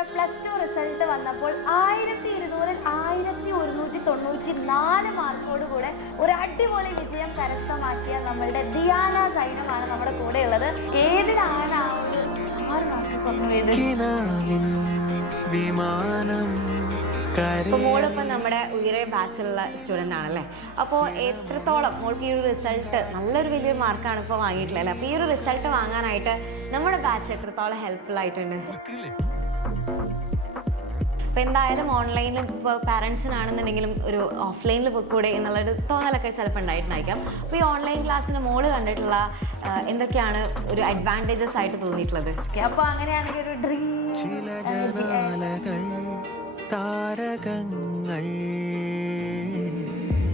നമ്മുടെ +2 റിസൾട്ട് വന്നപ്പോൾ 1200-ൽ 1194 മാർക്കോട് കൂടെ ഒരു അടിപൊളി വിജയം കരസ്ഥമാക്കിയ നമ്മളുടെ ദിയാന സൈനുമാണ് നമ്മുടെ കൂടെ ഉള്ളത്. ഏതിലാണ് ആ ഒരു 6 മാർക്ക് കുറഞ്ഞത്? അപ്പോൾ മോളിപ്പോൾ നമ്മുടെ ഉയരെ ബാച്ചിലുള്ള സ്റ്റുഡൻ്റ് ആണല്ലേ. അപ്പോൾ എത്രത്തോളം മോൾക്ക് ഈ ഒരു റിസൾട്ട് നല്ലൊരു വലിയൊരു മാർക്കാണ് ഇപ്പോൾ വാങ്ങിയിട്ടുള്ളത് അല്ലേ. അപ്പോൾ ഈ ഒരു റിസൾട്ട് വാങ്ങാനായിട്ട് നമ്മുടെ ബാച്ച് എത്രത്തോളം ഹെൽപ്ഫുൾ ആയിട്ടുണ്ട്? അപ്പോൾ എന്തായാലും ഓൺലൈനിലും ഇപ്പോൾ പാരൻസിനാണെന്നുണ്ടെങ്കിലും ഒരു ഓഫ്ലൈനിൽ പോയിക്കൂടെ എന്നുള്ളൊരു തോന്നലൊക്കെ ചിലപ്പോൾ ഉണ്ടായിട്ടുണ്ടായിരിക്കാം. അപ്പോൾ ഈ ഓൺലൈൻ ക്ലാസ്സിന് മോള് കണ്ടിട്ടുള്ള എന്തൊക്കെയാണ് ഒരു അഡ്വാൻറ്റേജസ് ആയിട്ട് തോന്നിയിട്ടുള്ളത്? അപ്പോൾ അങ്ങനെയാണെങ്കിൽ ഒരു ഡ്രീം താരകങ്ങൾ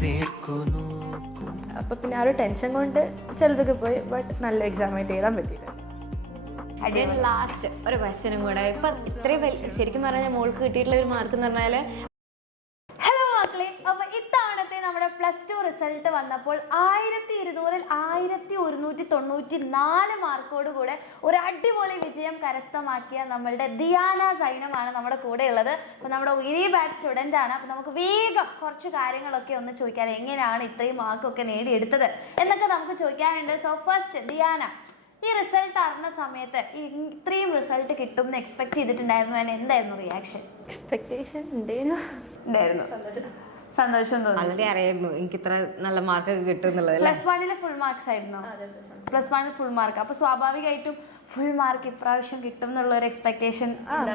നേർക്കുന്നു. അപ്പോൾ പിന്നെ ആ ഒരു ടെൻഷൻ കൊണ്ട് ചിലതൊക്കെ പോയി. ബട്ട് നല്ല എക്സാം ആയിട്ട് എഴുതാൻ പറ്റിയില്ല. ലാസ്റ്റ് ഒരു ക്വസ്റ്റ്യനും കൂടെ. ഇപ്പം ഇത്രയും ശരിക്കും പറഞ്ഞാൽ മോൾക്ക് കിട്ടിയിട്ടുള്ള ഒരു മാർക്ക് എന്ന് പറഞ്ഞാൽ ഹലോ മക്കളെ, അപ്പോൾ ഇത്തവണത്തെ നമ്മുടെ +2 റിസൾട്ട് വന്നപ്പോൾ 1200-ൽ 1194 മാർക്കോട് കൂടെ ഒരു അടിപൊളി വിജയം കരസ്ഥമാക്കിയ നമ്മളുടെ ദിയാന സൈനുമാണ് നമ്മുടെ കൂടെ ഉള്ളത്. അപ്പോൾ നമ്മുടെ ഉയരി ബാച്ച് സ്റ്റുഡൻ്റ് ആണ്. അപ്പോൾ നമുക്ക് വേഗം കുറച്ച് കാര്യങ്ങളൊക്കെ ഒന്ന് ചോദിക്കാം. എങ്ങനെയാണ് ഇത്രയും മാർക്കൊക്കെ നേടിയെടുത്തത് എന്നൊക്കെ നമുക്ക് ചോദിക്കാനുണ്ട്. സോ ഫസ്റ്റ് ദിയാന, ഈ റിസൾട്ട് അറിഞ്ഞ സമയത്ത് ഇത്രയും റിസൾട്ട് കിട്ടും എന്ന് എക്സ്പെക്ട് ചെയ്തിട്ടുണ്ടായിരുന്നു? അതിന് എന്തായിരുന്നു റിയാക്ഷൻ? എക്സ്പെക്ടേഷൻ ഉണ്ടായിരുന്നു. സന്തോഷം തോന്നി. ആൾറെഡി അറിയായിരുന്നു എനിക്ക് ഇത്ര നല്ല മാർക്കൊക്കെ കിട്ടും എന്നുള്ളത്. +1 ഫുൾ മാർക്സ് ആയിരുന്നു. +1 ഫുൾ മാർക്ക്. അപ്പോൾ സ്വാഭാവികമായിട്ടും ഫുൾ മാർക്ക് ഇപ്രാവശ്യം കിട്ടും എന്നുള്ള ഒരു എക്സ്പെക്ടേഷൻ.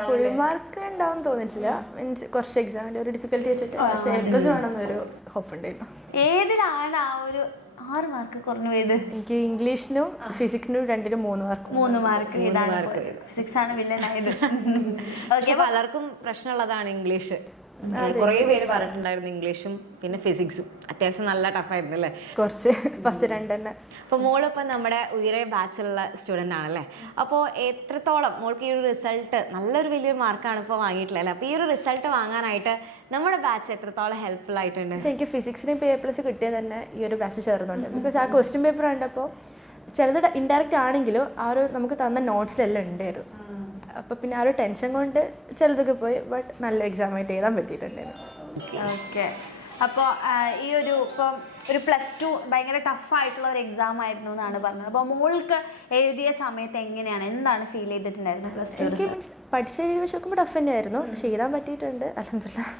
ഫുൾ മാർക്ക് ഉണ്ടാവും തോന്നിട്ടില്ല. മീൻസ് കുറച്ച് എക്സാമിൻ്റെ ഒരു ഡിഫിക്കൽട്ടി വെച്ചിട്ട് പക്ഷേ A+ വേണമെന്നൊരു ഹോപ്പ് ഉണ്ടായിരുന്നു. ഏതിലാണ് ആ ഒരു 6 മാർക്ക് കുറഞ്ഞു പോയത്? എനിക്ക് ഇംഗ്ലീഷിനും ഫിസിക്സിനും രണ്ടിനും 3 മാർക്ക്. 3 മാർക്ക്. ഇതാണ് ഫിസിക്സ് ആണ് വില്ലനായത്. പക്ഷെ പലർക്കും പ്രശ്നമുള്ളതാണ് ഇംഗ്ലീഷ്. കുറേ പേര് പറഞ്ഞിട്ടുണ്ടായിരുന്നു ഇംഗ്ലീഷും പിന്നെ ഫിസിക്സും അത്യാവശ്യം നല്ല ടഫായിരുന്നു അല്ലേ? കുറച്ച് ഫസ്റ്റ് 2 തന്നെ. അപ്പോൾ മോളിപ്പോൾ നമ്മുടെ ഉയരെ ബാച്ചിലുള്ള സ്റ്റുഡൻ്റ് ആണല്ലേ. അപ്പോൾ എത്രത്തോളം മോൾക്ക് ഈ ഒരു റിസൾട്ട് നല്ലൊരു വലിയൊരു മാർക്കാണ് ഇപ്പോൾ വാങ്ങിയിട്ടുള്ളത് അല്ലേ. അപ്പോൾ ഈ ഒരു റിസൾട്ട് വാങ്ങാനായിട്ട് നമ്മുടെ ബാച്ച് എത്രത്തോളം ഹെൽപ്ഫുൾ ആയിട്ടുണ്ട്? എനിക്ക് ഫിസിക്സിന് ഇപ്പോൾ A+ കിട്ടിയത് തന്നെ ഈ ഒരു ബാച്ച് ചേർന്നുണ്ട്. ബിക്കോസ് ആ ക്വസ്റ്റ്യൻ പേപ്പർ കണ്ടപ്പോൾ ചിലത് ഇൻഡയറക്റ്റ് ആണെങ്കിലും ആ ഒരു നമുക്ക് തന്ന നോട്ട്സിലെല്ലാം ഉണ്ടായിരുന്നു. അപ്പോൾ പിന്നെ ആ ഒരു ടെൻഷൻ കൊണ്ട് ചിലതൊക്കെ പോയി. ബട്ട് നല്ല എക്സാം ആയിട്ട് എഴുതാൻ പറ്റിയിട്ടുണ്ടായിരുന്നു. ഓക്കെ. അപ്പോൾ ഈ ഒരു ഇപ്പം ഒരു +2 ഭയങ്കര ടഫായിട്ടുള്ള ഒരു എക്സാം ആയിരുന്നു എന്നാണ് പറഞ്ഞത്. അപ്പോൾ മോൾക്ക് എഴുതിയ സമയത്ത് എങ്ങനെയാണ്, എന്താണ് ഫീൽ ചെയ്തിട്ടുണ്ടായിരുന്നത്? എനിക്ക് മീൻസ് പഠിച്ച രീതി വെച്ച് നോക്കുമ്പോൾ ടഫ് തന്നെയായിരുന്നു. പക്ഷെ എഴുതാൻ പറ്റിയിട്ടുണ്ട്. അൽഹംദുലില്ലാഹ്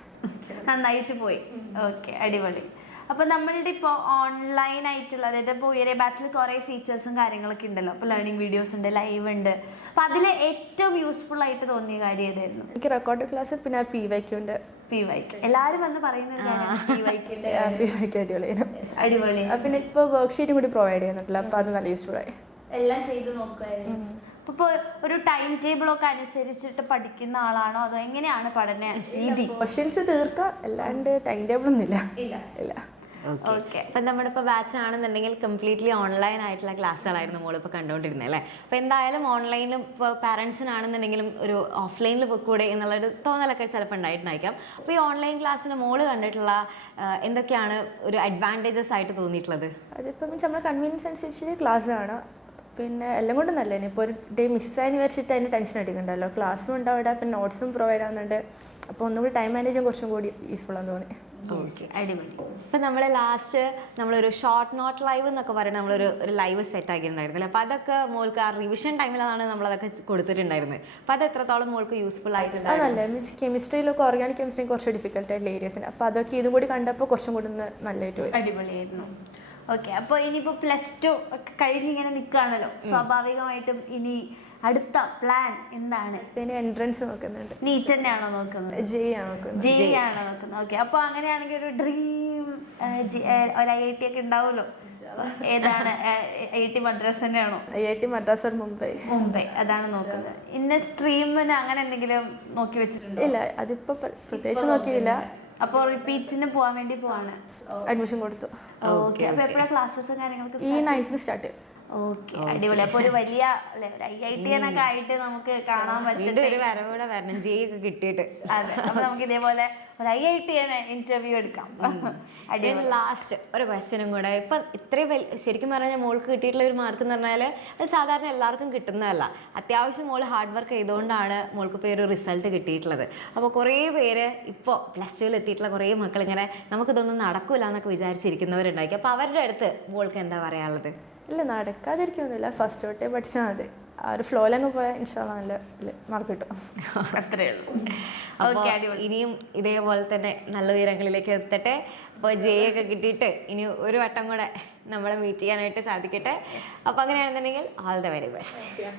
നന്നായിട്ട് പോയി. ഓക്കെ, അടിപൊളി. അപ്പോൾ നമ്മളുടെ ഇപ്പോൾ ഓൺലൈൻ ആയിട്ടുള്ള, അതായത് ഇപ്പോൾ ഉയരെ ബാച്ചിൽ കുറേ ഫീച്ചേഴ്സും കാര്യങ്ങളൊക്കെ ഉണ്ടല്ലോ. അപ്പോൾ ലേണിംഗ് വീഡിയോസ് ഉണ്ട്, ലൈവ് ഉണ്ട്. അപ്പോൾ അതിൽ ഏറ്റവും യൂസ്ഫുൾ ആയിട്ട് തോന്നിയ കാര്യം ഏതായിരുന്നു? എനിക്ക് റെക്കോർഡ് ക്ലാസ് പിന്നെ PYQ ഉണ്ട്. PYQ എല്ലാവരും വന്ന് പറയുന്ന ഒരു കാര്യമാണ്. PYQ അടിപൊളിയായിരുന്നു. അടിപൊളി. പിന്നെ ഇപ്പോൾ വർക്ക്ഷീറ്റും കൂടി പ്രൊവൈഡ് ചെയ്യുന്നുണ്ടല്ലോ. അപ്പോൾ അത് നല്ല യൂസ്ഫുൾ ആയി. എല്ലാം ചെയ്ത് നോക്കുമായിരുന്നു. അപ്പോൾ ഒരു ടൈം ടേബിളൊക്കെ അനുസരിച്ചിട്ട് പഠിക്കുന്ന ആളാണോ അതോ എങ്ങനെയാണ് പഠന രീതി? ക്വസ്റ്റ്യൻസ് തീർക്കാം, അല്ലാണ്ട് ടൈം ടേബിളൊന്നും ഇല്ല. ഓക്കെ. അപ്പം നമ്മുടെ ഇപ്പോൾ ബാച്ച് ആണെന്നുണ്ടെങ്കിൽ കംപ്ലീറ്റ്ലി ഓൺലൈൻ ആയിട്ടുള്ള ക്ലാസ്സുകളായിരുന്നു മോളിപ്പോൾ കണ്ടുകൊണ്ടിരുന്നത് അല്ലേ. അപ്പോൾ എന്തായാലും ഓൺലൈനിലും ഇപ്പോൾ പാരൻസിനാണെന്നുണ്ടെങ്കിലും ഒരു ഓഫ്ലൈനിൽ പോയിക്കൂടെ എന്നുള്ളൊരു തോന്നലൊക്കെ ചിലപ്പോൾ ഉണ്ടായിട്ടുണ്ടായിരിക്കാം. അപ്പോൾ ഈ ഓൺലൈൻ ക്ലാസ്സിന് മോള് കണ്ടിട്ടുള്ള എന്തൊക്കെയാണ് ഒരു അഡ്വാൻറ്റേജസ് ആയിട്ട് തോന്നിയിട്ടുള്ളത്? അതിപ്പോൾ മീൻസ് നമ്മുടെ കൺവീനിയൻസ് അനുസരിച്ച് ക്ലാസ് കാണാം. പിന്നെ എല്ലാം കൊണ്ടും നല്ലതാണ്. ഇപ്പോൾ ഒരു ഡേ മിസ്സായി വെച്ചിട്ട് അതിന് ടെൻഷൻ അടിക്കണ്ടല്ലോ. ക്ലാസ്സും ഉണ്ട് അവിടെ, പിന്നെ നോട്ട്സും പ്രൊവൈഡ് ആവുന്നുണ്ട്. അപ്പോൾ ഒന്നുകൂടി ടൈം മാനേജ് ചെയ്യാൻ കുറച്ചും കൂടി യൂസ്ഫുൾ ആണെന്ന് തോന്നി. ഓക്കെ, അടിപൊളി. ഇപ്പം നമ്മൾ ലാസ്റ്റ് നമ്മളൊരു ഷോർട്ട് നോട്ട് ലൈവ് എന്നൊക്കെ പറയുന്നത് നമ്മളൊരു ലൈവ് സെറ്റ് ആക്കിയിട്ടുണ്ടായിരുന്നില്ല. അപ്പോൾ അതൊക്കെ മോൾക്ക് ആ റിവിഷൻ ടൈമിലാണ് നമ്മളതൊക്കെ കൊടുത്തിട്ടുണ്ടായിരുന്നത്. അപ്പോൾ അത് എത്രത്തോളം മോൾക്ക് യൂസ്ഫുൾ ആയിട്ടുണ്ട്? അതല്ല മീൻസ് കെമിസ്ട്രിയിലൊക്കെ ഓർഗാനിക് കെമിസ്ട്രി കുറച്ച് ഡിഫിക്കൽട്ട് ആയിട്ടുള്ള ഏരിയസിന്. അപ്പോൾ അതൊക്കെ ഇതും കൂടി കണ്ടപ്പോൾ കുറച്ചും കൂടി നല്ലതായിട്ട് പോയി. അടിപൊളിയായിരുന്നു. ഓക്കെ. അപ്പോൾ ഇനിയിപ്പോൾ +2 ഒക്കെ കഴിഞ്ഞിങ്ങനെ നിൽക്കുകയാണല്ലോ, സ്വാഭാവികമായിട്ടും ഇനി അടുത്ത പ്ലാൻ എന്താണ്? പിന്നെ എൻട്രൻസ് നോക്കുന്നുണ്ട്. നീറ്റ് തന്നെയാണോ നോക്കുന്നത്? JEE ആണോ നോക്കുന്നത്? JEE ആണോ നോക്കുന്നത്? ഓക്കെ. അപ്പോൾ അങ്ങനെയാണെങ്കിൽ ഒരു ഡ്രീം ഒരു IIT ഒക്കെ ഉണ്ടാവുമല്ലോ. ഏതാണ്? IIT മദ്രാസ് തന്നെയാണോ? IIT Madras or Mumbai? മുംബൈ. അതാണ് നോക്കുന്നത്. ഇന്ന സ്ട്രീമിന് അങ്ങനെ എന്തെങ്കിലും നോക്കി വെച്ചിട്ടുണ്ടോ? ഇല്ല, അതിപ്പോൾ പ്രത്യേകിച്ച് നോക്കിയില്ല. അപ്പോൾ റിപ്പീറ്റിന് പോകാൻ വേണ്ടി പോവാണ്. അഡ്മിഷൻ കൊടുത്തു. ഓക്കെ. അപ്പോൾ എപ്പോഴാണ് ക്ലാസ്സസും കാര്യങ്ങളൊക്കെ? ഈ 9th സ്റ്റാർട്ട്. ഓക്കെ, അടിപൊളി. അപ്പൊ ഒരു വലിയ അല്ലെ ഒരു IITN ഒക്കെ ആയിട്ട് നമുക്ക് കാണാൻ വീണ്ടും പറ്റും. ഒരു വരവൂടെ വരണം, ജെയൊക്കെ കിട്ടിയിട്ട്. അതെ, അപ്പൊ നമുക്ക് ഇതേപോലെ ഒരു IITN ഇന്റർവ്യൂ എടുക്കാം. ലാസ്റ്റ് ഒരു ക്വസ്റ്റ്യനും കൂടെ. ഇപ്പൊ ഇത്രയും ശരിക്കും പറഞ്ഞാൽ മോൾക്ക് കിട്ടിയിട്ടുള്ള ഒരു മാർക്ക് എന്ന് പറഞ്ഞാൽ അത് സാധാരണ എല്ലാവർക്കും കിട്ടുന്നതല്ല. അത്യാവശ്യം മോൾ ഹാർഡ് വർക്ക് ചെയ്തുകൊണ്ടാണ് മോൾക്ക് ഇപ്പോൾ ഒരു റിസൾട്ട് കിട്ടിയിട്ടുള്ളത്. അപ്പോൾ കുറേ പേര് ഇപ്പോൾ +2 എത്തിയിട്ടുള്ള കുറേ മക്കൾ ഇങ്ങനെ നമുക്കിതൊന്നും നടക്കൂല എന്നൊക്കെ വിചാരിച്ചിരിക്കുന്നവരുണ്ടായിരിക്കും. അപ്പോൾ അവരുടെ അടുത്ത് മോൾക്ക് എന്താ പറയാനുള്ളത്? ഇല്ല, നടക്കാതിരിക്കൊന്നുമില്ല. ഫസ്റ്റ് തൊട്ടേ പഠിച്ചാൽ മതി. ആ ഒരു ഫ്ലോയിലങ്ങ് പോയാൽ ഇൻഷാല്ലാ നല്ല മാർക്ക് കിട്ടും. അത്രേ ഉള്ളൂ. അപ്പോൾ ഇനിയും ഇതേപോലെ തന്നെ നല്ല ഉയരങ്ങളിലേക്ക് എത്തട്ടെ. അപ്പോൾ ജെയൊക്കെ കിട്ടിയിട്ട് ഇനി ഒരു വട്ടം കൂടെ നമ്മളെ മീറ്റ് ചെയ്യാനായിട്ട് സാധിക്കട്ടെ. അപ്പോൾ അങ്ങനെയാണെന്നുണ്ടെങ്കിൽ all the very best.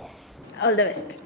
Yes, all the best.